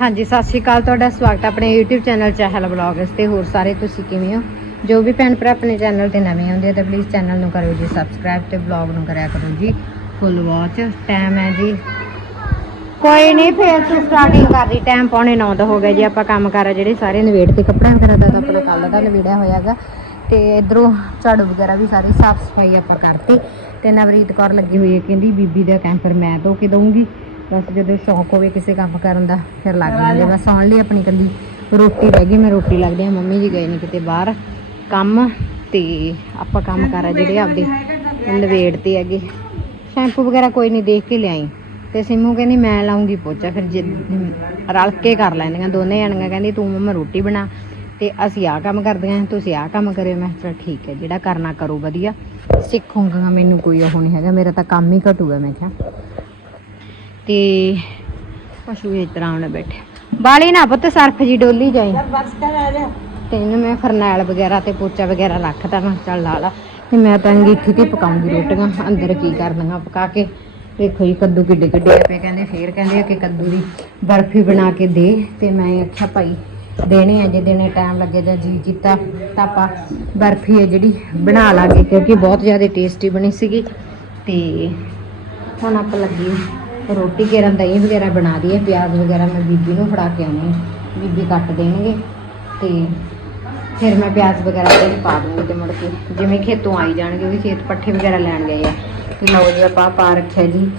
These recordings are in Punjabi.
ਹਾਂਜੀ, ਸਤਿ ਸ਼੍ਰੀ ਅਕਾਲ। ਤੁਹਾਡਾ ਸਵਾਗਤ ਆਪਣੇ YouTube ਚੈਨਲ ਚਾਹਲ ਬਲੌਗਸ ਤੇ। ਹੋਰ ਸਾਰੇ ਤੁਸੀਂ ਕਿਵੇਂ ਹੋ? ਜੋ ਵੀ ਭੈਣ ਭਰਾ ਆਪਣੇ ਚੈਨਲ ਤੇ ਨਵੇਂ ਆਉਂਦੇ ਤਾਂ ਪਲੀਜ਼ ਚੈਨਲ ਨੂੰ ਕਰੋ ਜੀ ਸਬਸਕ੍ਰਾਈਬ ਤੇ ਬਲੌਗ ਨੂੰ ਕਰਿਆ ਕਰੋ ਜੀ। ਫੁੱਲ ਵਾਚ ਟਾਈਮ ਹੈ ਜੀ। ਕੋਈ ਨਹੀਂ, ਫੇਰ ਤੋਂ ਸਟਾਰਟਿੰਗ ਕਰ ਰਹੀ ਟਾਈਮ ਪੌਣੇ 9 ਦਾ ਹੋ ਗਿਆ ਜੀ। ਆਪਾਂ ਕੰਮ ਕਰ ਜਿਹੜੇ ਸਾਰੇ ਨਵੇੜ ਤੇ ਕੱਪੜਿਆਂ ਵਗੈਰਾ ਦਾ ਤਾਂ ਆਪਣਾ ਕੱਲ ਦਾ ਨਵੇੜਿਆ ਹੋਇਆਗਾ ਤੇ ਇਧਰੋਂ ਝਾੜੂ ਵਗੈਰਾ ਵੀ ਸਾਰੀ ਸਾਫ਼ ਸਫ਼ਾਈ ਆਪਾਂ ਕਰਤੀ। ਤੇ ਨਵਰੀਤ ਕੌਰ ਲੱਗੀ ਹੋਈ ਹੈ, ਕਹਿੰਦੀ, ਬੀਬੀ ਦਾ ਕੈਂਪਰ ਮੈਂ ਧੋ ਕੇ ਦਊਂਗੀ। ਬਸ ਜਦੋਂ ਸ਼ੌਂਕ ਹੋਵੇ ਕਿਸੇ ਕੰਮ ਕਰਨ ਦਾ ਫਿਰ ਲੱਗ ਜਾਂਦੇ ਬਸ ਆਉਣ ਲਈ ਆਪਣੀ ਕੱਲੀ ਰੋਟੀ ਰਹਿ ਗਈ ਮੈਂ ਰੋਟੀ ਲੱਗਦੀ ਆ ਮੰਮੀ ਜੀ ਗਏ ਨੇ ਕਿਤੇ ਬਾਹਰ। ਕੰਮ ਤੇ ਆਪਾਂ ਕੰਮ ਕਰ ਆ ਜਿਹੜੇ ਆਪਦੇ ਨਵੇੜ ਤੇ ਹੈਗੇ। ਸ਼ੈਂਪੂ ਵਗੈਰਾ ਕੋਈ ਨਹੀਂ ਦੇਖ ਕੇ ਲਿਆਈ। ਤੇ ਸਿੰਮੂ ਕਹਿੰਦੀ ਮੈਂ ਲਾਉਂਗੀ ਪੋਚਾ ਫਿਰ ਰਲ ਕੇ ਕਰ ਲੈਂਦੀਆਂ ਦੋਨੇ ਜਣੀਆਂ ਕਹਿੰਦੀ ਤੂੰ ਮੰਮਾ ਰੋਟੀ ਬਣਾ ਤੇ ਅਸੀਂ ਆਹ ਕੰਮ ਕਰਦੀਆਂ ਤੁਸੀਂ ਆਹ ਕੰਮ ਕਰਿਓ। ਮੈਂ ਚਲ ਠੀਕ ਹੈ ਜਿਹੜਾ ਕਰਨਾ ਕਰੋ ਵਧੀਆ। ਸਿੱਖੂੰਗਾ ਮੈਨੂੰ ਕੋਈ ਉਹ ਨਹੀਂ ਹੈਗਾ ਮੇਰਾ ਤਾਂ ਕੰਮ ਹੀ ਘਟੂਗਾ ਮੈਂ ਕਿਹਾ। ਤੇ ਪਸ਼ੂ ਇਸ ਤਰ੍ਹਾਂ ਉਹਨੇ ਬੈਠੇ ਬਾਲੀ ਨਾ ਪੁੱਤ ਸਰਫ ਜੀ ਡੋਲੀ ਜਾਈ। ਤੇ ਇਹਨੂੰ ਮੈਂ ਫਰਨੈਲ ਵਗੈਰਾ ਤੇ ਪੋਚਾ ਵਗੈਰਾ ਰੱਖਤਾ ਮੈਂ ਕਿਹਾ ਚੱਲ ਲਾ ਲਾ। ਤੇ ਮੈਂ ਤਾਂ ਅੰਗੀਠੀ ਤੇ ਪਕਾਉਂਗੀ ਰੋਟੀਆਂ ਅੰਦਰ ਕੀ ਕਰਨੀਆਂ ਪਕਾ ਕੇ। ਵੇਖੋ ਜੀ ਕੱਦੂ ਕਿੱਡੇ ਕਿੱਡੇ ਆ ਪਏ ਕਹਿੰਦੇ ਫੇਰ ਕਹਿੰਦੇ ਆ ਕਿ ਕੱਦੂ ਦੀ ਬਰਫੀ ਬਣਾ ਕੇ ਦੇ। ਤੇ ਮੈਂ ਆਖਿਆ ਭਾਈ ਦੇਣੇ ਆ ਜੇ ਦੇਣੇ ਟਾਈਮ ਲੱਗੇ ਜਾਂ ਜੀ ਕੀਤਾ ਤਾਂ ਆਪਾਂ ਬਰਫੀ ਹੈ ਜਿਹੜੀ ਬਣਾ ਲਾਂਗੇ ਕਿਉਂਕਿ ਬਹੁਤ ਜ਼ਿਆਦਾ ਟੇਸਟੀ ਬਣੀ ਸੀਗੀ। ਤੇ ਹੁਣ ਆਪਾਂ ਲੱਗੀ ਰੋਟੀ ਕੇਰਾਂ ਦਹੀਂ ਵਗੈਰਾ ਬਣਾ ਦਈਏ, ਪਿਆਜ਼ ਵਗੈਰਾ ਮੈਂ ਬੀਬੀ ਨੂੰ ਫੜਾ ਕੇ ਆਉਣੀ ਬੀਬੀ ਕੱਟ ਦੇਣਗੇ ਤੇ ਫਿਰ ਮੈਂ ਪਿਆਜ਼ ਵਗੈਰਾ ਤੇ ਪਾ ਦੂੰਗੀ ਤੇ ਮੁੜ ਕੇ ਜਿਵੇਂ ਖੇਤੋਂ ਆਈ ਜਾਣਗੇ ਉਹ ਵੀ ਖੇਤ ਪੱਠੇ ਵਗੈਰਾ ਲੈਣ ਗਏ ਆ। ਤੇ ਲਓ ਜੀ, ਆਪਾਂ ਪਾ ਰੱਖਿਆ ਜੀ।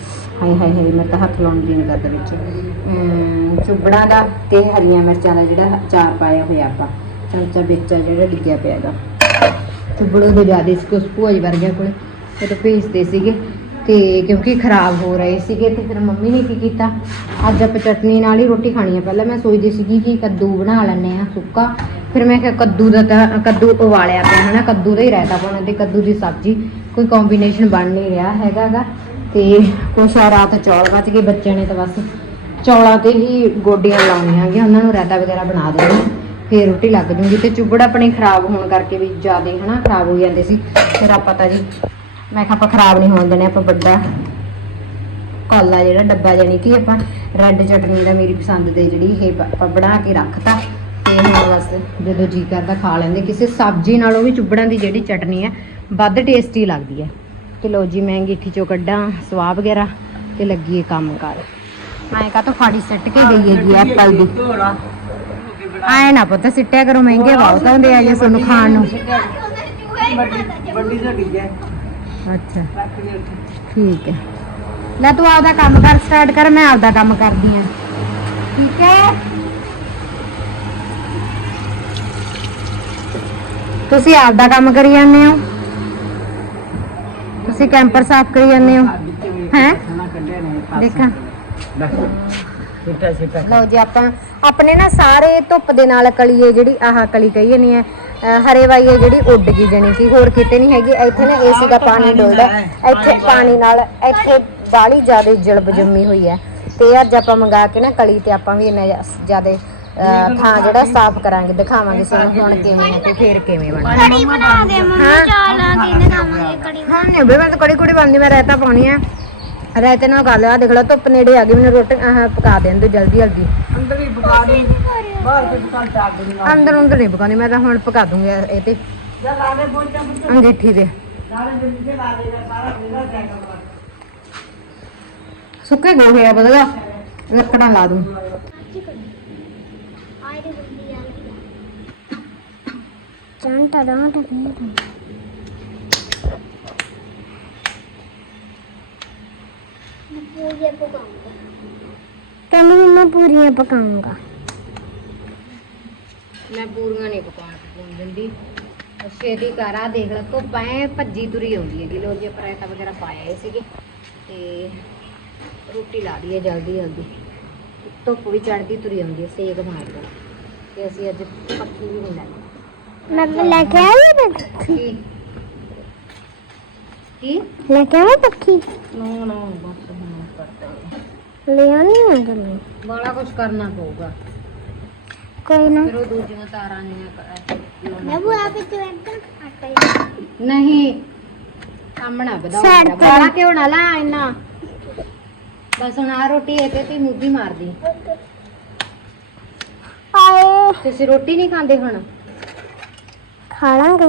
ਹਾਏ ਹਾਏ ਹਾਏ, ਮੈਂ ਤਾਂ ਹੱਥ ਲਾਉਣ ਦੀ ਨਹੀਂ ਕਰਦਾ ਵਿੱਚ। ਅਮ ਦਾ ਤੇ ਹਰੀਆਂ ਮਿਰਚਾਂ ਦਾ ਜਿਹੜਾ ਚਾਰ ਪਾਇਆ ਹੋਇਆ ਆਪਾਂ। ਚਮਚਾ ਵਿੱਚ ਜਿਹੜਾ ਡਿੱਗਿਆ ਪਿਆ ਹੈਗਾ। ਚੁੱਬੜੋ ਦੇ ਜ਼ਿਆਦਾ ਇਸ ਕੁਸ ਭੂਆ ਜੀ ਵਰਗਿਆਂ ਕੋਲੇ। ਉਹ ਤਾਂ ਭੇਜਦੇ ਸੀਗੇ। ਤੇ ਕਿਉਂਕਿ ਖਰਾਬ ਹੋ ਰਹੇ ਸੀਗੇ ਤੇ ਫਿਰ ਮੰਮੀ ਨੇ ਕੀ ਕੀਤਾ? ਅੱਜ ਆਪਾਂ ਚਟਨੀ ਨਾਲ ਹੀ ਰੋਟੀ ਖਾਣੀ ਹੈ ਪਹਿਲਾਂ ਮੈਂ ਸੋਚਦੀ ਸੀਗੀ ਕਿ ਕੱਦੂ ਬਣਾ ਲੈਣੇ ਆ ਸੁੱਕਾ। ਫਿਰ ਮੈਂ ਕਿਹਾ ਕੱਦੂ ਦਾ ਤਾਂ ਕੱਦੂ ਉਬਾਲਿਆ ਪਿਆ ਹਨਾ, ਕੱਦੂ ਦਾ ਹੀ ਰਾਇਤਾ ਪਾਉਣਾ ਤੇ ਕੱਦੂ ਦੀ ਸਬਜ਼ੀ। ਕੋਈ ਕੰਬੀਨੇਸ਼ਨ ਬਣ ਨਹੀਂ ਰਿਹਾ ਹੈਗਾਗਾ ਤੇ ਕੁਛ ਆ ਰਾਤ ਚੌਲ ਬਚ ਗਏ, ਬੱਚਿਆਂ ਨੇ ਤਾਂ ਬਸ ਚੌਲਾਂ ਤੇ ਹੀ ਗੋਡੀਆਂ ਲਾਉਣੀਆਂ ਹੈਗੀਆਂ, ਉਹਨਾਂ ਨੂੰ ਰਾਇਤਾ ਵਗੈਰਾ ਬਣਾ ਦੇਣਾ। ਫੇਰ ਰੋਟੀ ਲੱਗ ਜੂਗੀ ਤੇ ਚੁੱਬੜ ਆਪਣੇ ਖਰਾਬ ਹੋਣ ਕਰਕੇ ਵੀ ਜ਼ਿਆਦਾ ਹਨਾ ਖਰਾਬ ਹੋ ਜਾਂਦੇ ਸੀ। ਫਿਰ ਆਪਾਂ ਤਾਂ ਜੀ ਮੈਂ ਕਿਹਾ ਆਪਾਂ ਖਰਾਬ ਨਹੀਂ ਹੋਣ ਦੇਣੇ, ਆਪਾਂ ਵੱਡਾ ਕੋਲਾ ਜਿਹੜਾ, ਡੱਬਾ ਜਾਨੀ ਕਿ ਆਪਾਂ ਰੈੱਡ ਚਟਨੀ ਦਾ ਮੇਰੀ ਪਸੰਦ ਦੇ ਜਿਹੜੀ ਇਹ ਆਪਾਂ ਬਣਾ ਕੇ ਰੱਖਤਾ। ਤੇ ਹੁਣ ਬਸ ਜਦੋਂ ਜੀ ਕਰਦਾ ਖਾ ਲੈਂਦੇ। ਕਿਸੇ ਸਬਜ਼ੀ ਨਾਲੋਂ ਵੀ ਚੁੱਬੜਾਂ ਦੀ ਜਿਹੜੀ ਚਟਨੀ ਹੈ, ਵੱਧ ਟੇਸਟੀ ਲੱਗਦੀ ਹੈ। ਤੇ ਲੋ ਜੀ, ਮੈਂ ਅੰਗੀਠੀ ਚੋਂ ਕੱਢਾਂ, ਸਵਾਹ ਵਗੈਰਾ ਤੇ ਲੱਗੀ ਕੰਮ ਕਰ। ਮੈਂ ਕਾ ਤਾਂ ਫਾੜੀ ਸੱਟ ਕੇ ਗਈ ਹੈ ਐਪਲ ਦੀ। ਆਏ ਨਾ ਪੁੱਤ, ਸਿੱਟਿਆ ਕਰੋ, ਮਹਿੰਗੇ ਬਹੁਤ ਹੁੰਦੇ ਆ ਜੇ ਤੁਹਾਨੂੰ ਖਾਣ ਨੂੰ। ਵੱਡੀ ਵੱਡੀ ਝੜੀ ਹੈ। ਅੱਛਾ। ਰੱਖ ਦੇ ਉੱਥੇ। ਠੀਕ ਹੈ। ਲੈ ਤੂੰ ਆਪਦਾ ਕੰਮ ਕਰ ਸਟਾਰਟ ਕਰ ਮੈਂ ਆਪਦਾ ਕੰਮ ਕਰਦੀ ਆ ਠੀਕ ਹੈ। ਤੁਸੀਂ ਆਪਦਾ ਕੰਮ ਕਰੀ ਜਾਂਦੇ ਹੋ। ਤੁਸੀਂ ਕੈਂਪਰ ਸਾਫ਼ ਕਰੀ ਜਾਂਦੇ ਹੋ। ਹੈਂ? ਖਾਣਾ ਕੱਢਿਆ ਨਹੀਂ ਪਾਸ ਦੇਖਾਂ। ਸਿੱਟਾ ਸਿੱਟਾ। ਲਓ ਜੀ ਆਪਾਂ ਆਪਣੇ ਨਾ ਸਾਰੇ ਧੁੱਪ ਦੇ ਨਾਲ ਕਲੀ ਹੈ ਜਿਹੜੀ ਆਹ ਕਲੀ ਕਹੀ ਜਾਨੀ ਹੈ। ਹਰੇ ਵਾਈ ਹੈ ਜਿਹੜੀ ਉੱਡ ਗਈ ਜਾਨੀ ਕਿ ਹੋਰ ਕਿਤੇ ਨਹੀਂ ਹੈਗੀ। ਇੱਥੇ ਨਾ ਏਸੀ ਦਾ ਪਾਣੀ ਡੁੱਲਦਾ। ਇੱਥੇ ਪਾਣੀ ਨਾਲ ਇੱਥੇ ਬਾਲੀ ਜ਼ਿਆਦਾ ਜਲਬ ਜੰਮੀ ਹੋਈ ਹੈ। ਤੇ ਅੱਜ ਆਪਾਂ ਮੰਗਾ ਕੇ ਨਾ ਕਲੀ ਤੇ ਆਪਾਂ ਵੀ ਇੰਨਾ ਜ਼ਿਆਦਾ ਥਾਂ ਜਿਹੜਾ ਸਾਫ਼ ਕਰਾਂਗੇ ਦਿਖਾਵਾਂਗੇ ਤੁਹਾਨੂੰ ਹੁਣ ਕਿਵੇਂ ਹੈ ਤੇ ਫੇਰ ਕਿਵੇਂ ਬਣਦਾ। ਕੜੀ ਬਣਾ ਦੇ ਮੰਮੀ ਚਾਲਾਂ ਕਿੰਨੇ ਖਾਵਾਂਗੇ ਕੜੀ ਹਾਂ ਨੇ ਬੇ ਮੈਂ ਤਾਂ ਕੜੀ ਕੁੜੀ ਬਣਦੀ ਮੈਂ ਰਾਇਤਾ ਪਾਉਣੀ ਆ। ਰਾਇਤੇ ਨਾਲ ਗੱਲ ਆ ਦੇਖ ਲਓ ਧੁੱਪ ਨੇੜੇ ਆ ਗਈ ਮੈਨੂੰ ਰੋਟੀ ਪਕਾ ਦੇਣ ਦਿਓ ਜਲਦੀ ਜਲਦੀ ਅੰਦਰ ਹੀ ਪਕਾ ਦੇ। ਬਾਹਰ ਕੋਈ ਦੁਕਾਨ ਤੇ ਅੱਗ ਨਹੀਂ ਲਾਉਂਦੀ ਅੰਦਰ ਅੰਦਰ ਨਹੀਂ ਪਕਾਉਣੀ ਮੈਂ ਤਾਂ ਹੁਣ ਪਕਾ ਦੂੰਗੀ ਇਹ ਤੇ। ਅੰਗੀਠੀ ਦੇ। ਜਿੱਥੇ ਲਾ ਦੇ ਸਾਰਾ ਮੇਰਾ ਸਾਈਕਲ ਕਰ ਸੁੱਕੇ ਗੋਹੇ ਆ ਬਦਲਾ। ਲੱਕੜਾਂ ਲਾ ਦੂੰ। ਚੰਟਾ ਡਾਂਟ ਪੂਰੀਆਂ ਪਕਾਉਂਗਾ? ਕਹਿੰਦੀ ਮੈਂ ਪੂਰੀਆਂ ਪਕਾਉਂਗਾ। ਮੈਂ ਪੂਰੀਆਂ ਨਹੀਂ ਪਕਾਉਣ ਪਕਾਉਣ ਦਿੰਦੀ। ਛੇਤੀ ਕਰ ਆ ਦੇਖ ਲੈ ਧੁੱਪ ਐ ਭੱਜੀ ਤੁਰੀ ਆਉਂਦੀ ਹੈ ਲੋ ਜੀ ਰਾਇਤਾ ਵਗੈਰਾ ਪਾਇਆ ਹੀ ਸੀਗੇ। ਤੇ ਰੋਟੀ ਲਾ ਦਈਏ ਜਲਦੀ ਜਲਦੀ। ਧੁੱਪ ਵੀ ਚੜਦੀ ਤੁਰੀ ਆਉਂਦੀ ਹੈ ਸੇਕ ਮਾਰਦਾ ਤੇ ਅਸੀਂ ਅੱਜ ਪੱਕੀ ਵੀ ਨਹੀਂ ਲਾਈ ਮੈਂ ਲੈ ਕੇ ਆਈ ਮੈਂ ਕੀ? ਕੀ? ਲੈ ਕੇ ਆਈ ਪੱਖੀ ਨੋ ਨੋ ਬਸ। ਹੁਣ ਕਰਦਾ ਲੈ ਆਨੀ ਆ ਗੱਲ ਬੜਾ ਕੁਝ ਕਰਨਾ ਪਊਗਾ। ਕੋਈ ਨਾ। ਫਿਰ ਉਹ ਦੂਜੀਆਂ ਤਾਰਾਂ ਨਹੀਂ ਮੈਂ ਬੁਆ ਵੀ ਤੂੰ ਇੱਦਾਂ ਆਟਾ ਨਹੀਂ ਸਾਹਮਣਾ Side ਤੇ। ਬਾਲਾ ਕਿਉਂ ਨਾ ਲਾ ਇੰਨਾ। ਬਸ ਹੁਣ ਆ ਰੋਟੀ ਇਹ ਤੇ ਤੀ ਮੁੱਦੀ ਮਾਰਦੀ। ਆਏ। ਤੁਸੀਂ ਰੋਟੀ ਨਹੀਂ ਖਾਂਦੇ ਹੁਣ? ਖਾ ਲਾਂਗੇ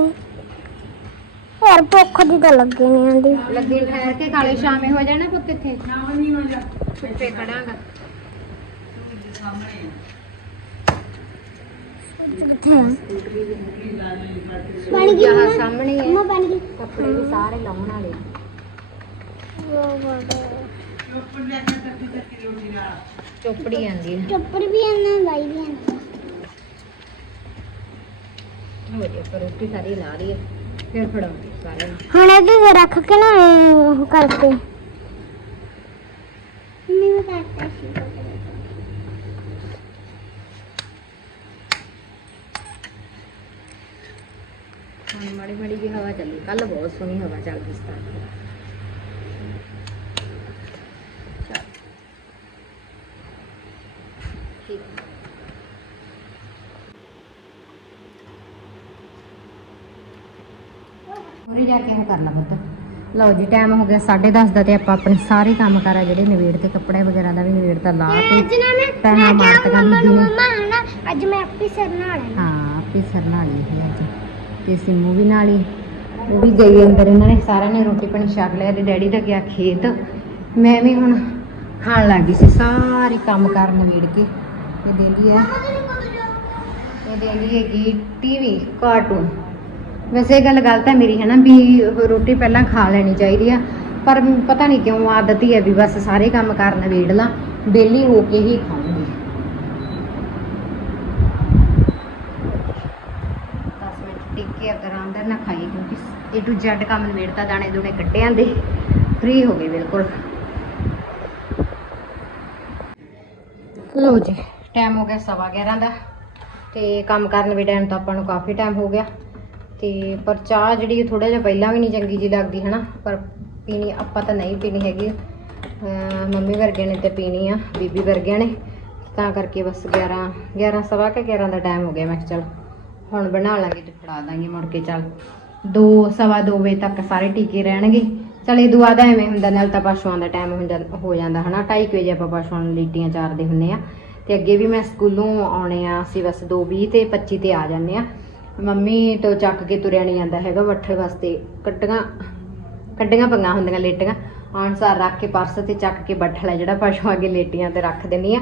ਯਾਰ ਭੁੱਖ ਦੀ ਤਾਂ ਲੱਗੀ ਨਹੀਂ ਆਂਦੀ। ਲੱਗੇ ਠਹਿਰ ਕੇ ਕਾਲੇ ਸ਼ਾਮੇ ਹੋ ਜਾਣਾ ਪੁੱਤ ਇੱਥੇ। ਧੁੱਪੇ ਖੜਾਂਗਾ ਬਣ ਗਈ ਜਹਾਂ ਮੰਮਾ ਸਾਹਮਣੇ ਹੈ ਮੰਮਾ ਬਣ ਗਈ। ਕੱਪੜੇ ਵੀ ਸਾਰੇ ਲਾਉਣ ਵਾਲੇ ਚੋਪੜੀ ਆਂਦੀ ਹੈ ਚੱਪੜ ਵੀ ਆਣਾ ਬਾਈ ਵੀ ਆਣਾ ਹੋ ਜੇ ਪਰ ਰੋਟੀ ਸਾਰੀ ਲਾ ਰਹੀ ਹੈ ਫਿਰ ਫੜਾਉਂਗੀ ਸਾਰਿਆਂ ਨੂੰ ਹੁਣ ਇਹਦੇ ਤੇ ਰੱਖ ਕੇ ਨਾ ਐਂ ਉਹ ਕਰਕੇ। ਮੈਂ ਕਰਤਾ ਸੀ ਹੁਣ ਮਾੜੀ ਮਾੜੀ ਜੀ ਹਵਾ ਚੱਲੀ। ਕੱਲ ਬਹੁਤ ਸੋਹਣੀ ਹਵਾ ਚੱਲਦੀ ਸੀ ਤਾਂ। ਠੀਕ ਉਰੇ ਜਾ ਕੇ ਉਹ ਕਰ ਲਾ ਪੁੱਤ। ਲਓ ਜੀ ਟਾਈਮ ਹੋ ਗਿਆ 10:30 ਦਾ ਤੇ ਆਪਾਂ ਆਪਣੇ ਸਾਰੇ ਕੰਮ ਕਾਰ ਜਿਹੜੇ ਨਿਬੇੜ ਤੇ ਕੱਪੜੇ ਵਗੈਰਾ ਦਾ ਵੀ ਨਿਬੇੜ ਤਾਂ ਲਾ ਕੇ ਪੈਸਾ ਮੈਂ ਮਾਰ ਕਿਹਾ ਤਾ ਮੰਮਾ ਹਨਾ ਅੱਜ ਮੈਂ ਆਪੇ ਸਿਰ ਨਾਲ ਹਾਂ ਆਪੇ ਸਰਨਾ ਲਈ ਸੀ ਅੱਜ। ਤੇ ਸਿੰਮੂ ਵੀ ਨਾਲ ਹੀ ਉਹ ਵੀ ਗਈ ਅੰਦਰ ਇਹਨਾਂ ਨੇ ਸਾਰਿਆਂ ਨੇ ਰੋਟੀ ਪਾਣੀ ਛਕ ਲਿਆ ਤੇ ਡੈਡੀ ਦਾ ਗਿਆ ਖੇਤ। ਮੈਂ ਵੀ ਹੁਣ ਖਾਣ ਲੱਗ ਗਈ ਸੀ ਸਾਰੀ ਕੰਮ ਕਰਨ ਨਵੀੜ ਕੇ। ਇਹ ਦੇਲੀ ਹੈ। ਇਹ ਦੇਲੀ ਹੈਗੀ ਟੀਵੀ ਕਾਰਟੂਨ ਵੈਸੇ ਇਹ ਗੱਲ ਗਲਤ ਹੈ ਮੇਰੀ ਹੈ ਨਾ ਵੀ ਰੋਟੀ ਪਹਿਲਾਂ ਖਾ ਲੈਣੀ ਚਾਹੀਦੀ ਆ। ਪਰ ਪਤਾ ਨਹੀਂ ਕਿਉਂ ਆਦਤ ਹੀ ਹੈ ਵੀ ਬਸ ਸਾਰੇ ਕੰਮ ਕਰਨ ਨਵੀੜ ਲਾਂ, ਵਿਹਲੀ ਹੋ ਕੇ ਹੀ ਖਾਊਂਗੀ। 10 ਮਿੰਟ ਟਿਕ ਕੇ ਅਗਰ ਅੰਦਰ ਨਾ ਖਾਈਏ, ਕਿਉਂਕਿ ਏ ਟੂ ਜ਼ੈਡ ਕੰਮ ਨਿਬੇੜਤਾ, ਦਾਣੇ ਦੂਣੇ ਕੱਢੇ ਆਂਦੇ ਫ੍ਰੀ ਹੋ ਗਏ ਬਿਲਕੁਲ। ਲੋ ਜੀ ਟਾਈਮ ਹੋ ਗਿਆ ਸਵਾ 11 ਦਾ, ਤੇ ਕੰਮ ਕਰਨ ਵੀ ਟਾਈਮ ਤਾਂ ਆਪਾਂ ਨੂੰ ਕਾਫੀ ਟਾਈਮ ਹੋ ਗਿਆ। ਤੇ ਪਰ ਚਾਹ ਜਿਹੜੀ ਥੋੜਾ ਜਿਹਾ ਪਹਿਲਾਂ ਵੀ ਨਹੀਂ ਚੰਗੀ ਜੀ ਲੱਗਦੀ, ਹਨਾ? ਪਰ ਪੀਣੀ ਆਪਾਂ ਤਾਂ ਨਹੀਂ ਪੀਣੀ ਹੈਗੀ। ਮੰਮੀ ਵਰਗਿਆਂ ਨੇ ਤੇ ਪੀਣੀ ਆ, ਬੀਬੀ ਵਰਗਿਆਂ ਨੇ। ਤਾਂ ਕਰਕੇ ਬਸ 11 11 ਸਵਾ ਕੇ 11 ਦਾ ਟਾਈਮ ਹੋ ਗਿਆ। ਮੈਂ ਕਿਹਾ ਚਲ ਹੁਣ ਬਣਾ ਲਾਂਗੇ ਤੇ ਫੜਾ ਦਾਂਗੇ ਮੁੜ ਕੇ, ਚੱਲ। 2 ਸਵਾ 2 ਵਜੇ ਤੱਕ ਸਾਰੇ ਟੀਕੇ ਰਹਿਣਗੇ। ਚਲ ਇਹ ਦੁਆ ਦਾ ਐਵੇਂ ਹੁੰਦਾ, ਨਾਲ ਤਾਂ ਪਸ਼ੂਆਂ ਦਾ ਟਾਈਮ ਹੋ ਜਾਂਦਾ ਹੋ ਜਾਂਦਾ, ਹਨਾ? 2:30 ਵਜੇ ਆਪਾਂ ਪਸ਼ੂਆਂ ਨੂੰ ਲੀਟੀਆਂ ਚਾਰਦੇ ਹੁੰਨੇ ਆ। ਤੇ ਅੱਗੇ ਵੀ ਮੈਂ ਸਕੂਲੋਂ ਆਉਣੇ ਆ, ਅਸੀਂ ਬਸ 2:20 ਤੇ 25 ਤੇ ਆ ਜਾਂਦੇ ਆ। ਮੰਮੀ ਤੋਂ ਚੱਕ ਕੇ ਤੁਰਿਆ ਨਹੀਂ ਜਾਂਦਾ ਹੈਗਾ ਵੱਠੇ ਵਾਸਤੇ। ਕੱਟੀਆਂ, ਕੱਢੀਆਂ ਪੰਗਾ ਹੁੰਦੀਆਂ ਲੇਟੀਆਂ। ਆਉਣ ਰੱਖ ਕੇ ਪਰਸ ਤੇ ਚੱਕ ਕੇ ਬੱਠਲਾ ਜਿਹੜਾ ਪਸ਼ੂ ਅੱਗੇ ਲੇਟੀਆਂ ਤੇ ਰੱਖ ਦਿੰਦੀ ਆ।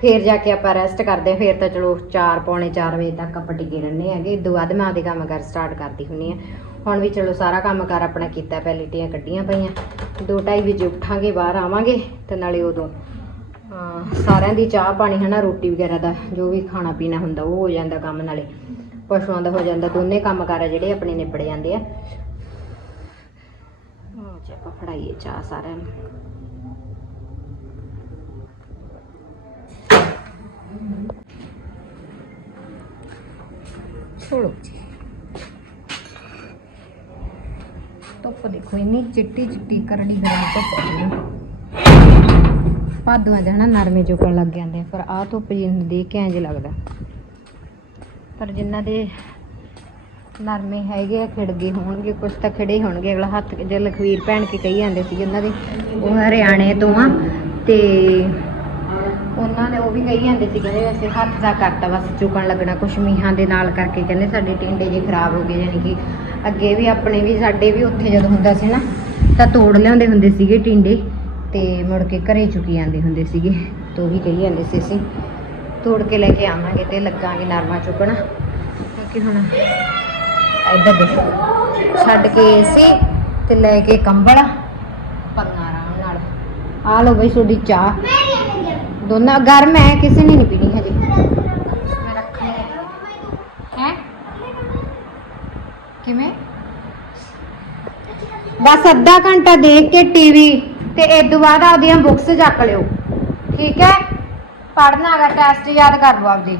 ਫੇਰ ਜਾ ਕੇ ਆਪਾਂ ਰੈਸਟ ਕਰਦੇ ਆ, ਫੇਰ ਤਾਂ ਚਲੋ 4 ਪੌਣੇ 4 ਵਜੇ ਤੱਕ ਆਪਾਂ ਟਿਕੇ ਰਹਿੰਦੇ ਹੈਗੇ। ਇਦੋਂ ਬਾਅਦ ਮੈਂ ਆਪਦੇ ਕੰਮ ਕਰ ਸਟਾਰਟ ਕਰਦੀ ਹੁੰਨੀ ਆ। ਹੁਣ ਵੀ ਚਲੋ ਸਾਰਾ ਕੰਮ ਕਰ ਆਪਣਾ ਕੀਤਾ ਪਿਆ ਲੇਟੀਆਂ ਕੱਢੀਆਂ ਪਈਆਂ। 2:30 ਵਜੇ ਉੱਠਾਂਗੇ, ਬਾਹਰ ਆਵਾਂਗੇ ਤੇ ਨਾਲੇ ਉਦੋਂ ਸਾਰਿਆਂ ਦੀ ਚਾਹ ਪਾਣੀ ਹਨਾ, ਰੋਟੀ ਵਗੈਰਾ ਦਾ, ਜੋ ਵੀ ਖਾਣਾ ਪੀਣਾ ਹੁੰਦਾ ਉਹ ਹੋ ਜਾਂਦਾ ਕੰਮ ਨਾਲੇ। ਪਸ਼ੂਆਂ ਦਾ ਹੋ ਜਾਂਦਾ ਦੋਨੇ ਕੰਮ ਕਾਰ ਆ ਜਿਹੜੇ ਆਪਣੇ ਨਿਬੜ ਜਾਂਦੇ ਆ। ਹਾਂ। ਜੀ ਆਪਾਂ ਫੜਾਈਏ ਚਾਹ ਸਾਰਿਆਂ ਨੂੰ। ਛੋੜੋ। ਜੀ ਧੁੱਪ ਦੇਖੋ ਇੰਨੀ ਚਿੱਟੀ ਚਿੱਟੀ ਗਰਮ ਧੁੱਪ ਭਾਦੂਆਂ ਹਨਾ ਨਰਮੇ ਚੁੱਕਣ ਲੱਗ ਜਾਂਦੇ ਆ, ਪਰ ਆਹ ਧੁੱਪ ਜੀ ਨੂੰ ਦੇਖ ਕੇ ਇੰਜ ਲੱਗਦਾ ਪਰ ਜਿਨ੍ਹਾਂ ਦੇ ਨਰਮੇ ਹੈਗੇ ਆ ਖਿੜ ਗਏ ਹੋਣਗੇ ਕੁਝ ਤਾਂ ਖਿੜੇ ਹੋਣਗੇ। ਅਗਲਾ ਹੱਥ ਜੇ ਲਖਵੀਰ ਭੈਣ ਕੇ ਕਹੀ ਜਾਂਦੇ ਸੀ ਉਹਨਾਂ ਦੇ, ਉਹ ਹਰਿਆਣੇ ਤੋਂ ਆ ਤੇ ਉਹਨਾਂ ਨੇ ਉਹ ਵੀ ਕਹੀ ਜਾਂਦੇ ਸੀ, ਕਹਿੰਦੇ ਅਸੀਂ ਹੱਥ ਦਾ ਕਰਤਾ, ਬਸ ਚੁਕਣ ਲੱਗਣਾ, ਕੁਛ ਮੀਹਾਂ ਦੇ ਨਾਲ ਕਰਕੇ, ਕਹਿੰਦੇ ਸਾਡੇ ਟਿੰਡੇ ਜੇ ਖਰਾਬ ਹੋ ਗਏ ਯਾਨੀ ਕਿ ਅੱਗੇ ਵੀ ਆਪਣੇ ਵੀ, ਸਾਡੇ ਵੀ ਉੱਥੇ ਜਦੋਂ ਹੁੰਦਾ ਸੀ ਨਾ, ਤਾਂ ਤੋੜ ਲਿਆਉਂਦੇ ਹੁੰਦੇ ਸੀਗੇ ਟਿੰਡੇ ਤੇ ਮੁੜ ਕੇ ਘਰੇ ਚੁਕੀ ਜਾਂਦੇ ਹੁੰਦੇ ਸੀਗੇ, ਤੇ ਉਹ ਵੀ ਕਹੀ ਜਾਂਦੇ ਸੀ ਅਸੀਂ। ਤੋੜ ਕੇ ਲੈ ਕੇ ਆਵਾਂਗੇ ਤੇ ਲੱਗਾਂਗੇ ਨਰਮਾ ਚੁੱਕਣਾ। ਕਿਉਂਕਿ ਹੁਣ ਇੱਧਰ ਦੇਖੋ, ਛੱਡ ਕੇ ਸੀ ਤੇ ਲੈ ਕੇ ਕੰਬਲ ਪੰਗਾ ਆਰਾਮ ਨਾਲ। ਆ ਲਓ ਬਈ ਤੁਹਾਡੀ ਚਾਹ। ਦੋਨਾਂ, ਗਰਮ ਹੈ, ਕਿਸੇ ਨੇ ਨਹੀਂ ਪੀਣੀ ਹਜੇ। ਮੈਂ ਰੱਖਣੀ ਹੈ। ਹੈ? ਕਿਵੇਂ? ਬਸ ਅੱਧਾ ਘੰਟਾ ਦੇਖ ਕੇ ਟੀਵੀ ਤੇ ਇਸ ਤੋਂ ਬਾਅਦ ਆਪਦੀਆਂ ਬੁੱਕਸ ਚੱਕ ਲਿਓ। ਠੀਕ ਹੈ? ਪੜ੍ਹਨਾ ਅਗਰ ਟੈਸਟ ਯਾਦ ਕਰ ਲਓ ਆਪਦੀ।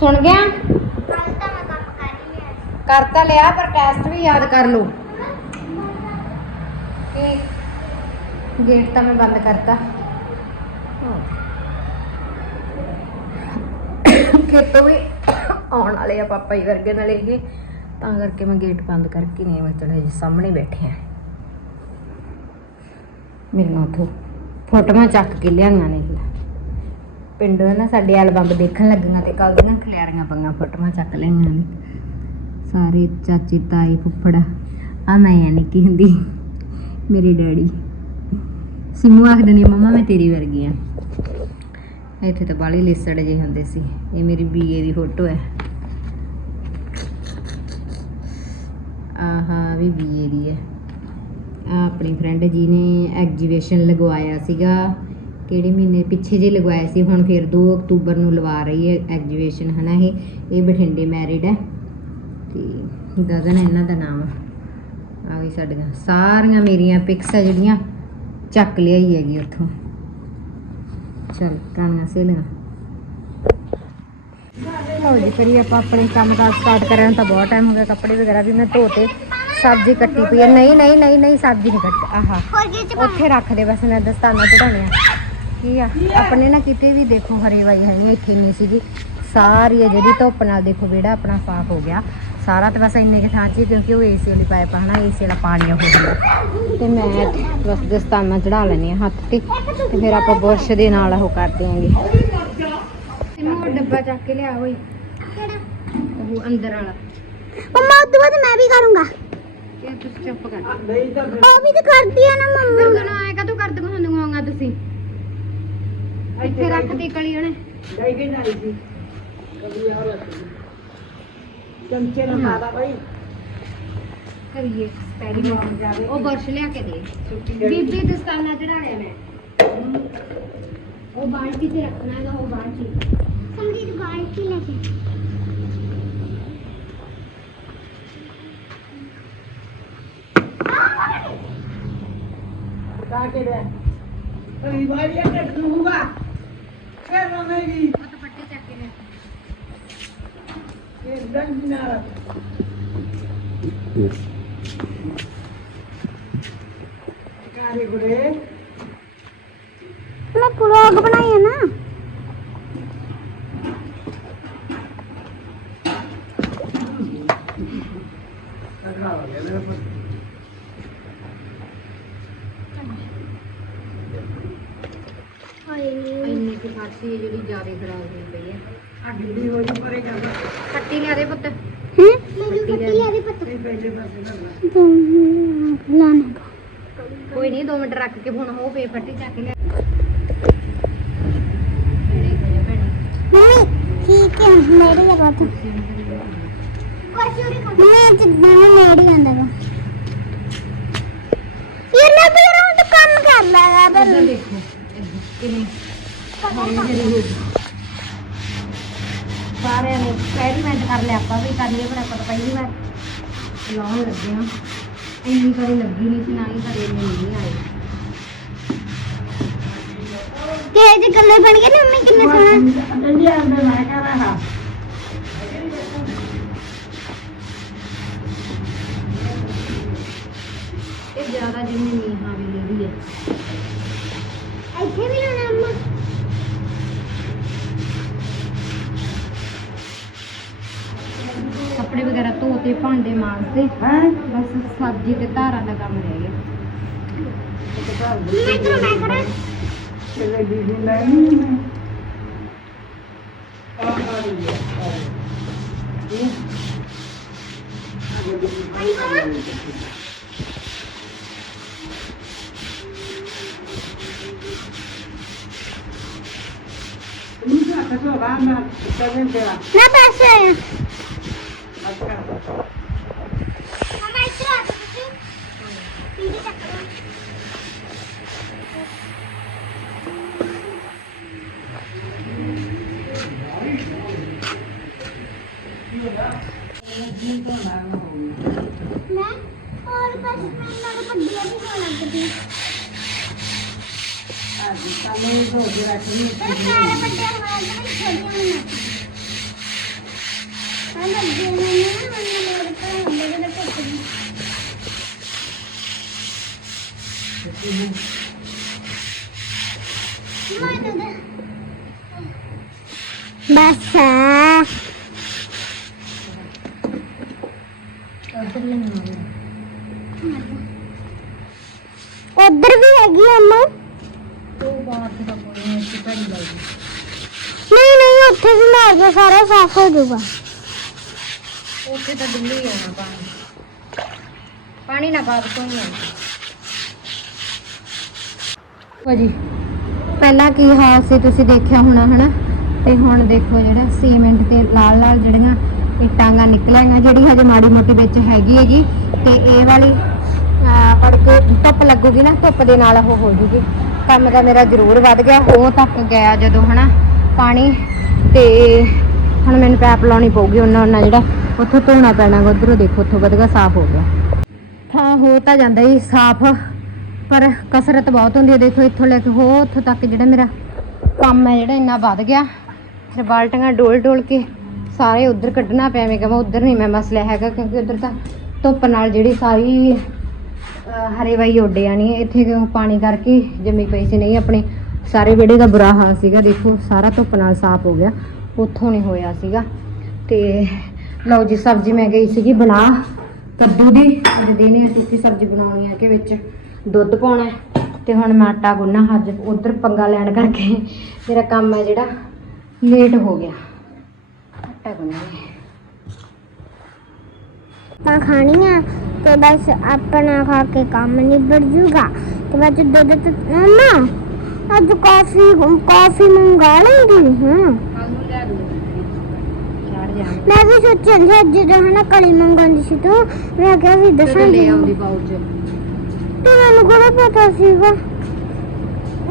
ਸੁਣ ਗਿਆ? ਕੱਲ ਤਾਂ ਮੈਂ ਕੰਮ ਕਰ ਲਿਆ ਕਰ ਤਾਂ ਲਿਆ ਪਰ ਟੈਸਟ ਵੀ ਯਾਦ ਕਰ ਲਓ। ਤੇ ਗੇਟ ਤਾਂ ਮੈਂ ਬੰਦ ਕਰਤਾ। ਖੇਤੋਂ ਵੀ ਆਉਣ ਵਾਲੇ ਆ ਪਾਪਾ ਹੀ ਵਰਗੇ ਨਾਲੇ ਇਹ। ਤਾਂ ਕਰਕੇ ਮੈਂ ਗੇਟ ਬੰਦ ਕਰਕੇ ਨਹੀਂ ਮੈਂ ਚਲੇ ਜੀ ਸਾਹਮਣੇ ਬੈਠੇ ਆ। ਮੇਰੇ ਨਾਲ ਫੋਟੋਆਂ ਚੱਕ ਕੇ ਲਿਆਈਆਂ ਨੇ। ਪਿੰਡੋਂ ਨਾ ਸਾਡੇ ਐਲਬਮ ਦੇਖਣ ਲੱਗੀਆਂ ਤੇ ਕੱਲ ਦੀਆਂ ਖਲਿਆਰੀਆਂ ਪੰਗਾ ਫੋਟੋਆਂ ਚੱਕ ਲਈਆਂ ਨੇ। ਸਾਰੇ ਚਾਚੇ ਤਾਈ ਫੁੱਫੜ। ਆ ਮੈਂ ਆ ਨਿੱਕੀ ਹੁੰਦੀ ਮੇਰੇ ਡੈਡੀ। ਸਿਮੂ ਆਖਦੇ ਨੇ, ਮਮਾ, ਮੈਂ ਤੇਰੀ ਵਰਗੀ ਆ। ਇੱਥੇ ਤਾਂ ਬਾਲੀ ਲਿਸੜ ਜਿਹੇ ਹੁੰਦੇ ਸੀ। ਇਹ ਮੇਰੀ ਬੀਏ ਦੀ ਫੋਟੋ ਹੈ। ਆਹਾ ਵੀ ਬੀਏ ਦੀ ਹੈ। ਆ ਆਪਣੀ ਫਰੈਂਡ ਜੀ ਨੇ ਐਗਜੀਬਿਸ਼ਨ ਲਗਵਾਇਆ ਸੀਗਾ। ਕਿਹੜੇ ਮਹੀਨੇ ਪਿੱਛੇ ਜੇ ਲਗਵਾਇਆ ਸੀ ਹੁਣ ਫਿਰ 2 ਅਕਤੂਬਰ ਨੂੰ ਲਵਾ ਰਹੀ ਹੈ ਐਗਜੀਬਿਸ਼ਨ ਹਨਾ ਇਹ? ਇਹ ਬਠਿੰਡੇ ਮੈਰਿਡ ਹੈ। ਤੇ ਗਗਨ ਇਹਨਾਂ ਦਾ ਨਾਮ। ਆ ਵੀ ਸਾਡੀਆਂ ਸਾਰੀਆਂ ਮੇਰੀਆਂ ਪਿਕਸ ਆ ਜਿਹੜੀਆਂ ਚੱਕ ਲਿਆਈ ਹੈਗੀ ਉੱਥੋਂ। ਚਲ ਪੁਰਾਣੀਆਂ ਸਹੇਲੀਆਂ। ਲਓ ਜੀ ਕਰੀਏ ਆਪਾਂ ਆਪਣੇ ਕੰਮ ਦਾ ਸਟਾਰਟ ਕਰਨ ਤਾਂ ਬਹੁਤ ਟਾਈਮ ਹੋ ਗਿਆ ਕੱਪੜੇ ਵਗੈਰਾ ਵੀ ਮੈਂ ਧੋਤੇ ਸਬਜ਼ੀ ਕੱਟੀ ਪਈ ਹੈ। ਨਹੀਂ ਨਹੀਂ ਨਹੀਂ ਨਹੀਂ ਸਬਜ਼ੀ ਨਹੀਂ ਕੱਟ। ਆਹਾ ਉੱਥੇ ਰੱਖ ਦੇ ਬਸ ਮੈਂ ਦਸਤਾਨਾ ਚੜਾਉਣੇ ਆ ਕੀ ਆ? ਆਪਣੇ ਨਾ ਕਿਤੇ ਵੀ ਦੇਖੋ ਹਰੇਵਾਈ ਹੈ ਨਹੀਂ ਇੱਥੇ ਨਹੀਂ ਸੀਗੀ। ਸਾਰੀ ਆ ਜਿਹੜੀ ਧੁੱਪ ਨਾਲ ਦੇਖੋ ਵਿਹੜਾ ਆਪਣਾ ਸਾਫ਼ ਹੋ ਗਿਆ। ਸਾਰਾ ਤੇ ਬਸ ਇੰਨੇ ਕਿ ਥਾਂ 'ਚ ਕਿਉਂਕਿ ਉਹ ਏਸੀ ਵਾਲੀ ਪਾਈਪ ਆ ਹਨਾ ਏਸੀ ਵਾਲਾ ਪਾਣੀ ਹੋ ਗਿਆ ਤੇ ਮੈਂ ਬਸ ਦਸਤਾਨਾ ਚੜਾ ਲੈਣੀ ਆ ਹੱਥ ਤੇ ਤੇ ਫਿਰ ਆਪਾਂ ਬੁਰਸ਼ ਦੇ ਨਾਲ ਉਹ ਕਰ ਦਿਆਂਗੇ। ਉਹ ਡੱਬਾ ਚੱਕ ਕੇ ਲਿਆ ਹੋਈ ਕਿਹੜਾ? ਉਹ ਅੰਦਰ ਵਾਲਾ। ਮੰਮਾ ਉਦੋਂ ਬਾਅਦ ਮੈਂ ਵੀ ਕਰੂੰਗਾ। ਇਹ ਤੁਸੀਂ ਚੁੱਪ ਕਰ ਨਹੀਂ ਤਾਂ ਫਿਰ ਉਹ ਵੀ ਤਾਂ ਕਰਦੀ ਆ ਨਾ ਮੰਮਾ। ਤੁਹਾਨੂੰ ਆਏਗਾ ਤੂੰ ਕਰ ਆਉਂਗਾ ਤੁਸੀਂ। ਇੱਥੇ ਰੱਖਤੀ ਕਲੀ ਉਹਨੇ। ਲੈ ਕੇ ਨਾ ਆਈ ਸੀ ਕਬਰੀ ਆ ਰਹੀ ਚਮਚੇ ਲਗਾ ਦਾ ਭਾਈ ਕਰੀਏ ਐਕਸਪੈਰੀਮੈਂਟ ਉਹ ਬਰਸ਼ ਲਿਆ ਕੇ ਦੇ। ਬੀਬੀ ਦਸਤਾਨਾ ਚੜਾਇਆ ਮੈਂ। ਉਹ ਬਾਲਟੀ ਤੇ ਰੱਖਣਾ ਹੈਗਾ ਉਹ ਬਾਲਟੀ। ਸੰਦੀਪ ਬਾਲਟੀ ਲੈ ਕੇ। ਕਾ ਕੇ ਦੇ। ਰਿਵਾਈਵ ਕੱਟ ਦੂੰਗਾ ਫਿਰ ਰਵੇਗੀ ਉਹ ਤਾਂ ਪੱਟੇ ਚੱਕ ਲੈ ਇਹ ਦੰਦ ਨਾਲ ਕਾਰੇ ਗੁੜੇ ਮੈਂ ਵਲੌਗ ਬਣਾਇਆ ਨਾ ਲਗਾ ਲਿਆ ਮੇਰੇ ਪਰ ਹਾਏ ਇੰਨੀ ਕੁ ਫਾਸੀ ਹੈ ਜਿਹੜੀ ਜ਼ਿਆਦਾ ਖਰਾਬ ਹੋਈ ਪਈ ਹੈ। ਆ ਗਿੱਲੀ ਹੋਈ ਪਰੇ ਜਾਂਦਾ ਖੱਟੀ ਲਿਆ ਦੇ ਪੁੱਤ। ਹੂੰ? ਮੈਨੂੰ ਫੱਟੀ ਲਿਆ ਦੇ ਪਤਾ। ਇਹ ਪਹਿਲੇ ਪਾਸੇ ਕਰਨਾ ਲਾਣਾ ਕੋਈ ਨਹੀਂ 2 ਮਿੰਟ ਰੱਖ ਕੇ ਹੁਣ ਉਹ ਫੇਰ ਫੱਟੀ ਚੱਕ ਕੇ ਲਿਆ। ਮੰਮੀ ਠੀਕ ਹੈ ਨੇੜੇ ਆ ਬਾਤ ਮੈਂ ਜਿੱਦਾਂ ਨੇੜੇ ਆਂਦਾ ਵਾ। ਇਹ ਨਾ ਵੀ ਰੌਂਡ ਕੰਮ ਕਰ ਲਾਗਾ ਪਰ ਦੇਖੋ। ਸਾਰਿਆਂ ਨੇ ਐਕਸਪੈਰੀਮੈਂਟ ਕਰ ਲਿਆ ਆਪਾਂ ਵੀ ਕਰ ਲਿਆ ਪਰ ਆਪਾਂ ਤਾਂ ਪਹਿਲੀ ਵਾਰ। ਲਾਉਣ ਲੱਗੇ ਹਾਂ। ਇੰਨੀ ਕਦੇ ਲੱਗੀ ਨਹੀਂ ਸੀ ਨਾ ਹੀ ਕਦੇ ਇੰਨੀ ਨਹੀਂ ਆਈ। ਕਿਹੇ ਜਿਹੇ ਕਲਰ ਬਣ ਗਏ ਨਾ ਮੰਮੀ ਕਿੰਨੇ ਸੋਹਣਾ? ਇਹ ਅੰਦਰ ਮੈਂ ਕਰ ਰਹਾ ਇਹ ਜ਼ਿਆਦਾ ਜਿੰਨੀ ਨੀਹਾਂ ਵੀ ਲੈਦੀ ਹੈ। ਇੱਥੇ ਵੀ ਲਾਉਣਾ ਅੰਮਾ ਕੱਪੜੇ ਵਗੈਰਾ ਧੋ ਤੇ ਭਾਂਡੇ ਮਾਂਜਦੇ। ਹੈ? ਬਸ ਸਬਜ਼ੀ ਤੇ ਧਾਰਾਂ ਦਾ ਕੰਮ ਰਹਿ ਗਿਆ। ਮੈਂ ਤਾਂ ਮੈਂ ਕਰਾਂ ਚਲੇ ਦੀ ਦੀ ਨਹੀਂ ਮੈਂ ਆ ਆ ਰਹੀ ਹੈ ਨਾ ਚਲੇ ਗਿਆ ਨਾ ਪੈਸੇ ਆਇਆ ਅੱਛਾ ਮਮਾ ਇੱਥੇ ਆ ਤੁਸੀਂ ਪੀੜੀ ਚੱਕ ਲਓ ਮੈਂ ਹੋਰ ਬਸ ਮੈਂ ਨਾਲ ਵੱਡੀਆਂ ਵੀ ਹੋਣ ਲੱਗ ਪਈ। ਅੱਜ ਕੱਲ੍ਹ ਇਹ ਤੋਂ ਰੱਖਣੀ ਮੇਰੇ ਪੈਰ ਵੱਡੇ ਹੋਣ ਲੱਗ ਪਏ ਛੋਟੀਆਂ ਦੇ ਬਸ। ਉਧਰ ਉਧਰ ਵੀ ਹੈਗੀ ਅੰਮਾ ਨਹੀਂ ਨਹੀਂ ਉੱਥੇ ਵੀ ਮਾਰ ਕੇ ਸਾਰਾ ਸਾਫ਼ ਹੋ ਜਾਊਗਾ। ਉੱਥੇ ਤਾਂ ਦਿੱਲੀ ਆਉਣਾ ਪਾਣੀ। ਪਾਣੀ ਨਾ ਬਾਤ ਤੋਂ ਨਹੀਂ ਆਉਂਦਾ ਭਾਜੀ ਪਹਿਲਾਂ ਕੀ ਹਾਲ ਸੀ ਤੁਸੀਂ ਦੇਖਿਆ ਹੋਣਾ ਹਨਾ? ਤੇ ਹੁਣ ਦੇਖੋ ਜਿਹੜਾ ਸੀਮੈਂਟ ਤੇ ਲਾਲ ਲਾਲ ਜਿਹੜੀਆਂ ਇੱਟਾਂਗਾ ਨਿਕਲਾਂਗਾ ਜਿਹੜੀ ਹਜੇ ਮਾੜੀ ਮੋਟੀ ਵਿੱਚ ਹੈਗੀ ਹੈਗੀ ਤੇ ਇਹ ਵਾਲੀ ਅਹ, ਫੜ ਕੇ ਧੁੱਪ ਲੱਗੂਗੀ ਨਾ ਧੁੱਪ ਦੇ ਨਾਲ ਉਹ ਹੋ ਜੂਗੀ। ਕੰਮ ਦਾ ਮੇਰਾ ਜ਼ਰੂਰ ਵੱਧ ਗਿਆ। ਉਹ ਤੱਕ ਗਿਆ ਜਦੋਂ, ਹਨਾ? ਪਾਣੀ ਤੇ ਹੁਣ ਮੈਨੂੰ ਪੈਪ ਲਾਉਣੀ ਪਊਗੀ ਉਹਨਾਂ ਉਹਨਾਂ ਜਿਹੜਾ। ਉੱਥੋਂ ਧੋਣਾ ਪੈਣਾ ਉਧਰੋਂ ਦੇਖੋ, ਉੱਥੋਂ ਵਧਗਾ ਸਾਫ਼ ਹੋ ਗਿਆ। ਹਾਂ ਹੋ ਤਾਂ ਜਾਂਦਾ ਹੀ ਸਾਫ਼, ਪਰ ਕਸਰਤ ਬਹੁਤ ਹੁੰਦੀ ਹੈ। ਦੇਖੋ, ਇੱਥੋਂ ਲੈ ਕੇ ਹੋ, ਉੱਥੋਂ ਤੱਕ ਜਿਹੜਾ ਮੇਰਾ ਕੰਮ ਹੈ ਜਿਹੜਾ ਇੰਨਾ ਵੱਧ ਗਿਆ। ਫਿਰ ਬਾਲਟੀਆਂ ਡੋਲ ਡੋਲ ਕੇ ਸਾਰੇ ਉਧਰ ਕੱਢਣਾ ਪਿਆ ਮੈਂ ਕਿਹਾ ਉਧਰ ਨਹੀਂ, ਮੈਂ ਮਸਲਾ ਹੈਗਾ, ਕਿਉਂਕਿ ਉਧਰ ਤਾਂ ਧੁੱਪ ਨਾਲ ਜਿਹੜੀ ਸਾਰੀ ਹਰੇ ਵਾਈ ਉੱਡ ਜਾਣੀ ਇੱਥੇ ਕਿਉਂ ਪਾਣੀ ਕਰਕੇ ਜੰਮੀ ਪਈ ਸੀ? ਨਹੀਂ, ਆਪਣੇ ਸਾਰੇ ਵਿਹੜੇ ਦਾ ਬੁਰਾ ਹਾਲ ਸੀਗਾ। ਦੇਖੋ, ਸਾਰਾ ਧੁੱਪ ਨਾਲ ਸਾਫ਼ ਹੋ ਗਿਆ। ਉੱਥੋਂ ਨਹੀਂ ਹੋਇਆ ਸੀਗਾ। ਤੇ ਲਓ ਜੀ, ਸਬਜ਼ੀ ਮੈਂ ਗਈ ਸੀਗੀ ਬਣਾ। ਕੱਦੂ ਦੀ। ਅੱਜ ਦਿਨੇ ਸੁੱਕੀ ਸਬਜ਼ੀ ਬਣਾਉਣੀ ਹੈ ਕਿ ਵਿੱਚ ਦੁੱਧ ਪਾਉਣਾ ਹੈ। ਤੇ ਹੁਣ ਮੈਂ ਆਟਾ ਗੁੰਨਾ ਅੱਜ। ਉਧਰ ਪੰਗਾ ਲੈਣ ਕਰਕੇ ਮੇਰਾ ਕੰਮ ਹੈ ਜਿਹੜਾ, ਲੇਟ ਹੋ ਗਿਆ। ਆਟਾ ਗੁੰਨਾ ਖਾਣੀ ਖਾਣੀਆਂ ਤੇ ਬਸ ਆਪਣਾ ਖਾ ਕੇ ਕੰਮ ਨਿਬੜ ਜੂਗਾ। ਤੇ ਬਾਅਦ 'ਚ ਦੁੱਧ ਤੇ ਨਾ ਅੱਜ ਕਾਫੀ ਕਾਫੀ ਮੰਗਾ ਲੈਂਦੀ ਹਾਂ। ਨੂੰ ਮੈਂ ਵੀ ਸੋਚਿਆ ਸੀ ਅੱਜ ਜਦੋਂ ਹਨਾ ਕਲੀ ਮੰਗਾਉਂਦੀ ਸੀ ਤੂੰ। ਮੈਂ ਕਿਹਾ ਵੀ ਤੇ ਦੱਸਾਂਗੀ। ਲੈ ਆਉਂਦੀ ਪਾਉਚ ਤੇ ਮੈਨੂੰ ਕਿਹੜਾ ਪਤਾ ਸੀਗਾ?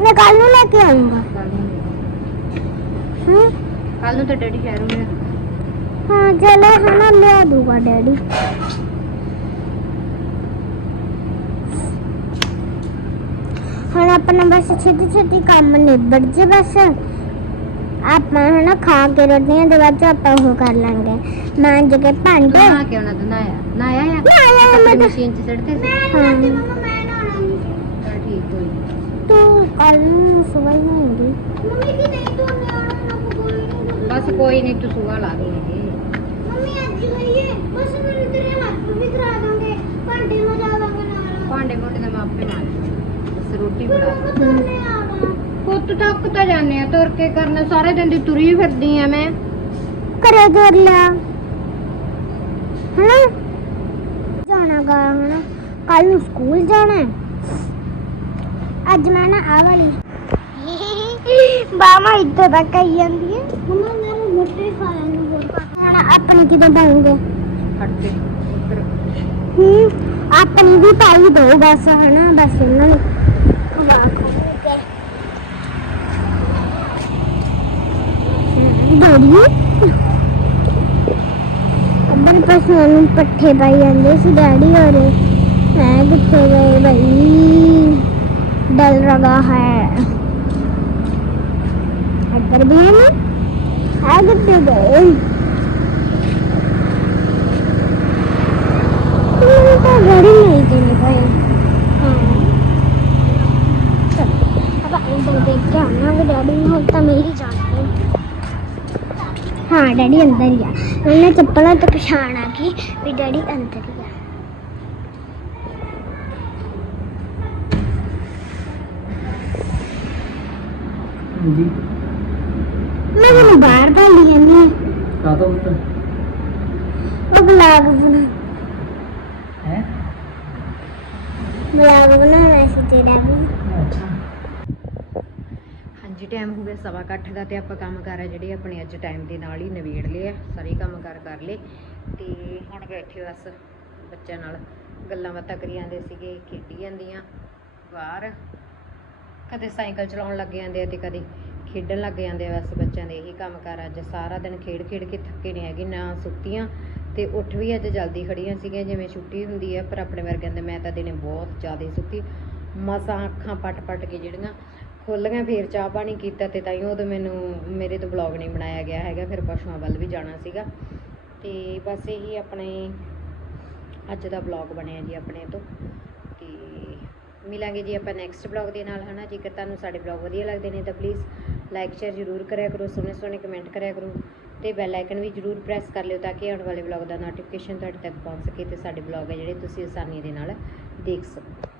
ਮੈਂ ਕੱਲ ਨੂੰ ਲੈ ਕੇ ਆਉਂਗਾ ਨੂੰ। ਹਾਂ। ਕੱਲ ਨੂੰ ਤਾਂ ਡੈਡੀ ਸ਼ਹਿਰੋਂ ਲਿਆ ਹਾਂ ਚਲੋ ਹਨਾ ਲਿਆ ਦੂਗਾ ਡੈਡੀ ਹੁਣ ਆਪਣਾ ਬਸ ਛੇਤੀ ਛੇਤੀ ਕੰਮ ਨਿਬੜ ਜੇ ਬਸ। ਆਪਾਂ ਹਨਾ ਖਾ ਕੇ ਰੋਟੀਆਂ ਦੇ ਬਾਅਦ 'ਚ ਆਪਾਂ ਉਹ ਕਰ ਲਾਂਗੇ। ਮਾਂਜ ਕੇ ਭਾਂਡੇ ਨਾ ਕਿਉਂ ਨਾ ਨਾਇਆ ਨਾਇਆ ਆ? ਨਾਇਆ ਕੱਪੜੇ ਮੈਂ ਤਾਂ- ਮਸ਼ੀਨ 'ਚ ਸੜਦੇ ਸੀ? ਹਾਂ ਚਲ ਠੀਕ ਹੋਈ ਤੂੰ ਕੱਲ ਨੂੰ ਸਵੇਰ ਨੂੰ ਆਉਂਦੀ। ਮੰਮੀ ਕਿ ਨਹੀਂ ਤੂੰ ਨਿਆਣਾ ਨਾ ਕੋਈ ਨਹੀਂ ਬਸ ਕੋਈ ਨਹੀਂ ਤੂੰ ਸੁਆ ਲਾ ਦੇ ਮੰਮੀ ਅੱਜ ਗਈਏ ਬਸ ਮੈਨੂੰ ਤੇਰੇ ਹੱਥ ਵੀ ਕਰਾ ਦਾਂਗੇ। ਭਾਂਡੇ ਮਜਾ ਦਾਂਗੇ ਨਾਲ। ਭਾਂਡੇ ਭੁੰਡੇ ਦਾ ਮੈਂ ਆਪੇ ਮਾਰ ਰੋਟੀ ਬਣਾ ਪੁੱਤ ਤੱਕ ਤਾਂ ਜਾਂਦੇ ਆ ਤੁਰ ਕੇ ਕਰਨਾ। ਸਾਰੇ ਦਿਨ ਦੀ ਤੁਰੀ ਫਿਰਦੀ ਆ ਮੈਂ। ਘਰੇ ਕਰ ਲਿਆ ਹਨਾ? ਜਾਣਾ ਗਾ ਹਨਾ? ਕੱਲ ਨੂੰ ਸਕੂਲ ਜਾਣਾ ਹੈ। ਅੱਜ ਮੈਂ ਨਾ ਆ ਵਾਲੀ ਬਾਮਾ ਇੱਥੇ ਤੱਕ ਆਈ ਜਾਂਦੀ ਹੈ। ਮੰਮਾ ਮੇਰੇ ਮੋਟੇ ਖਾ ਲੈਂਦੀ ਹੋਰ ਹੁਣ ਆਪਣੀ ਕਿਦੋਂ ਪਾਉਂਗੇ ਹੱਟਦੇ ਉੱਧਰ ਹੂੰ ਆਪਣੀ ਵੀ ਪਾਈ ਦੋ ਬਸ ਹਨਾ? ਬਸ ਉਹਨਾਂ ਨੂੰ। ਡੋਰੀ ਅੱਬਨ ਪਸ਼ੂਆਂ ਨੂੰ ਪੱਠੇ ਪਾਈ ਜਾਂਦੇ ਸੀ, ਡੈਡੀ ਹੋਰੇ। ਮੈਂ ਕਿੱਥੇ ਗਏ ਭਾਈ ਡਲ ਰਗਾ ਹੈ। ਇੱਧਰ ਵੀ ਹੈ ਨਾ? ਆ ਕਿੱਥੇ ਗਏ? ਤਾਂ ਗੜੀ ਨਹੀਂ ਚਲੇ ਗਏ ਹਾਂ। ਚਲ, ਆਪਾਂ ਅੰਦਰ ਦੇਖ ਕੇ ਆਉਣਾ ਡੈਡੀ ਨੂੰ ਤਾਂ ਮੇਰੀ ਜਾਨ ਹਾਂ ਡੈਡੀ ਅੰਦਰ ਹੀ ਆ। ਉਹਨੇ ਚੱਪਲਾਂ ਤੋਂ ਪਛਾਣ ਆ ਗਈ ਵੀ ਡੈਡੀ ਅੰਦਰ ਹੀ ਆ। ਹਾਂਜੀ। ਮੈਂ ਉਹਨੂੰ ਬਾਹਰ ਭਾਲੀ ਜਾਂਦੀ ਹਾਂ। ਕਾਹਦਾ ਪੁੱਤ? ਉਹ ਬਲਾਗ ਬਣਾ। ਹੈ? ਬਲਾਗ ਬਣਾਉਣਾ ਸੀ ਤੇਰਾ ਵੀ। ਅੱਛਾ। ਹਾਂਜੀ ਟਾਈਮ ਹੋ ਗਿਆ ਸਵਾ ਕੁ ਦਾ ਤੇ ਆਪਾਂ ਕੰਮ ਕਰ ਆ ਜਿਹੜੇ ਆਪਣੇ ਅੱਜ ਟਾਈਮ ਦੇ ਨਾਲ ਹੀ ਨਵੇੜ ਲਏ ਆ, ਸਾਰੇ ਕੰਮ ਕਰ ਕਰ ਲਏ। ਤੇ ਹੁਣ ਬੈਠੇ ਬਸ ਬੱਚਿਆਂ ਨਾਲ, ਗੱਲਾਂ ਬਾਤਾਂ ਕਰੀ ਜਾਂਦੇ ਸੀਗੇ, ਖੇਡੀ ਜਾਂਦੀਆਂ, ਬਾਹਰ। ਕਦੇ ਸਾਈਕਲ ਚਲਾਉਣ ਲੱਗ ਜਾਂਦੇ ਆ ਤੇ ਕਦੇ ਖੇਡਣ ਲੱਗ ਜਾਂਦੇ ਆ ਬਸ ਬੱਚਿਆਂ ਦੇ, ਇਹੀ ਕੰਮ ਕਰ ਅੱਜ ਸਾਰਾ ਦਿਨ ਖੇਡ ਖੇਡ ਕੇ ਥੱਕੇ ਨਹੀਂ ਹੈਗੇ, ਨਾ ਸੁੱਤੀਆਂ। ਤੇ ਉੱਠ ਵੀ ਅੱਜ ਜਲਦੀ ਖੜੀਆਂ ਸੀਗੀਆਂ, ਜਿਵੇਂ ਛੁੱਟੀ ਹੁੰਦੀ ਹੈ ਪਰ ਆਪਣੇ ਵਰਗਿਆਂ ਦੇ ਮੈਂ ਤਾਂ ਦਿਨੇ ਬਹੁਤ ਜ਼ਿਆਦਾ ਸੁੱਤੀ। ਮਸਾਂ ਅੱਖਾਂ ਪਟ ਪਟ ਕੇ ਜਿਹੜੀਆਂ ਖੁੱਲ ਗਈਆਂ ਫੇਰ ਚਾਹ ਪਾਣੀ ਕੀਤਾ ਤੇ ਤਾਈਓ ਉਦੋਂ ਮੈਨੂੰ, ਮੇਰੇ ਤੋਂ ਬਲੌਗ ਨਹੀਂ ਬਣਾਇਆ ਗਿਆ ਹੈਗਾ, ਫਿਰ ਪਸ਼ੂਆਂ ਵੱਲ ਵੀ ਜਾਣਾ ਸੀਗਾ। ਤੇ ਬਸ ਇਹੀ ਆਪਣੇ, ਅੱਜ ਦਾ ਬਲੌਗ ਬਣਿਆ ਜੀ ਆਪਣੇ ਤੋਂ। ਤੇ ਮਿਲਾਂਗੇ ਜੀ ਆਪਾਂ ਨੈਕਸਟ ਬਲੌਗ ਦੇ ਨਾਲ, ਹਨਾ? ਜੇਕਰ ਤੁਹਾਨੂੰ ਸਾਡੇ ਬਲੌਗ ਵਧੀਆ ਲੱਗਦੇ ਨੇ ਤਾਂ ਪਲੀਜ਼ ਲਾਈਕ ਸ਼ੇਅਰ ਜ਼ਰੂਰ ਕਰਿਆ ਕਰੋ, ਸੋਹਣੇ ਸੋਹਣੇ ਕਮੈਂਟ ਕਰਿਆ ਕਰੋ। ਤੇ ਬੈਲ ਆਈਕਨ ਵੀ ਜ਼ਰੂਰ ਪ੍ਰੈਸ ਕਰ ਲਿਓ ਤਾਂ ਕਿ ਆਉਣ ਵਾਲੇ ਬਲੌਗ ਦਾ ਨੋਟੀਫਿਕੇਸ਼ਨ ਤੁਹਾਡੇ ਤੱਕ ਪਹੁੰਚ ਸਕੇ ਤੇ ਸਾਡੇ ਬਲੌਗ ਹੈ ਜਿਹੜੇ ਤੁਸੀਂ ਆਸਾਨੀ ਦੇ ਨਾਲ ਦੇਖ ਸਕੋ।